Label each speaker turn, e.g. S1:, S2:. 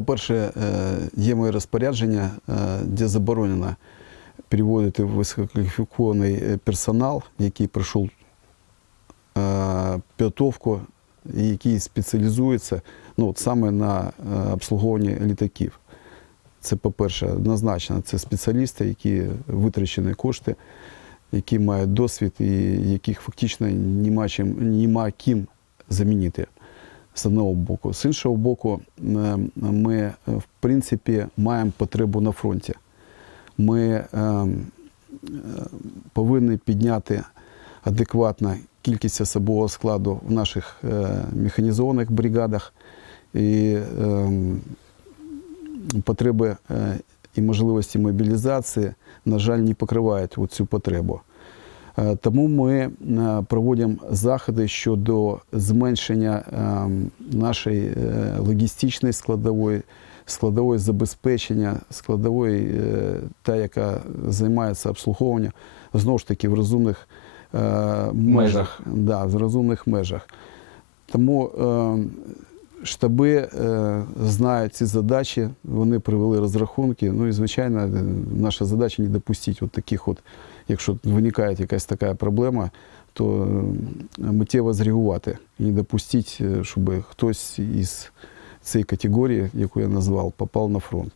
S1: По-перше, е, є моє розпорядження, е, де заборонено переводити висококваліфікований е, персонал, який пройшов підготовку і який спеціалізується ну, от саме на обслуговуванні літаків. Це, по-перше, однозначно, це спеціалісти, які витрачені кошти, які мають досвід і яких фактично нема, чим, нема ким замінити з одного боку. З іншого боку, ми, е, в принципі, маємо потребу на фронті. Ми е, е, повинні підняти адекватно кількість особового складу в наших механізованих бригадах. І потреби і можливості мобілізації, на жаль, не покривають цю потребу. Е, Тому ми е, проводимо заходи щодо зменшення е, нашої логістичної складової, складової забезпечення, складової, та, яка займається обслуговуванням, знову ж таки в розумних межах.
S2: Межах.
S1: Да, в розумних межах. Тому штаби е, знають ці задачі, вони привели розрахунки. Ну і звичайно, е, наша задача не допустити от таких от, якщо виникає якась така проблема, то е, миттєво зреагувати і не допустити, щоб хтось із цієї категорії, яку я назвав, попав на фронт.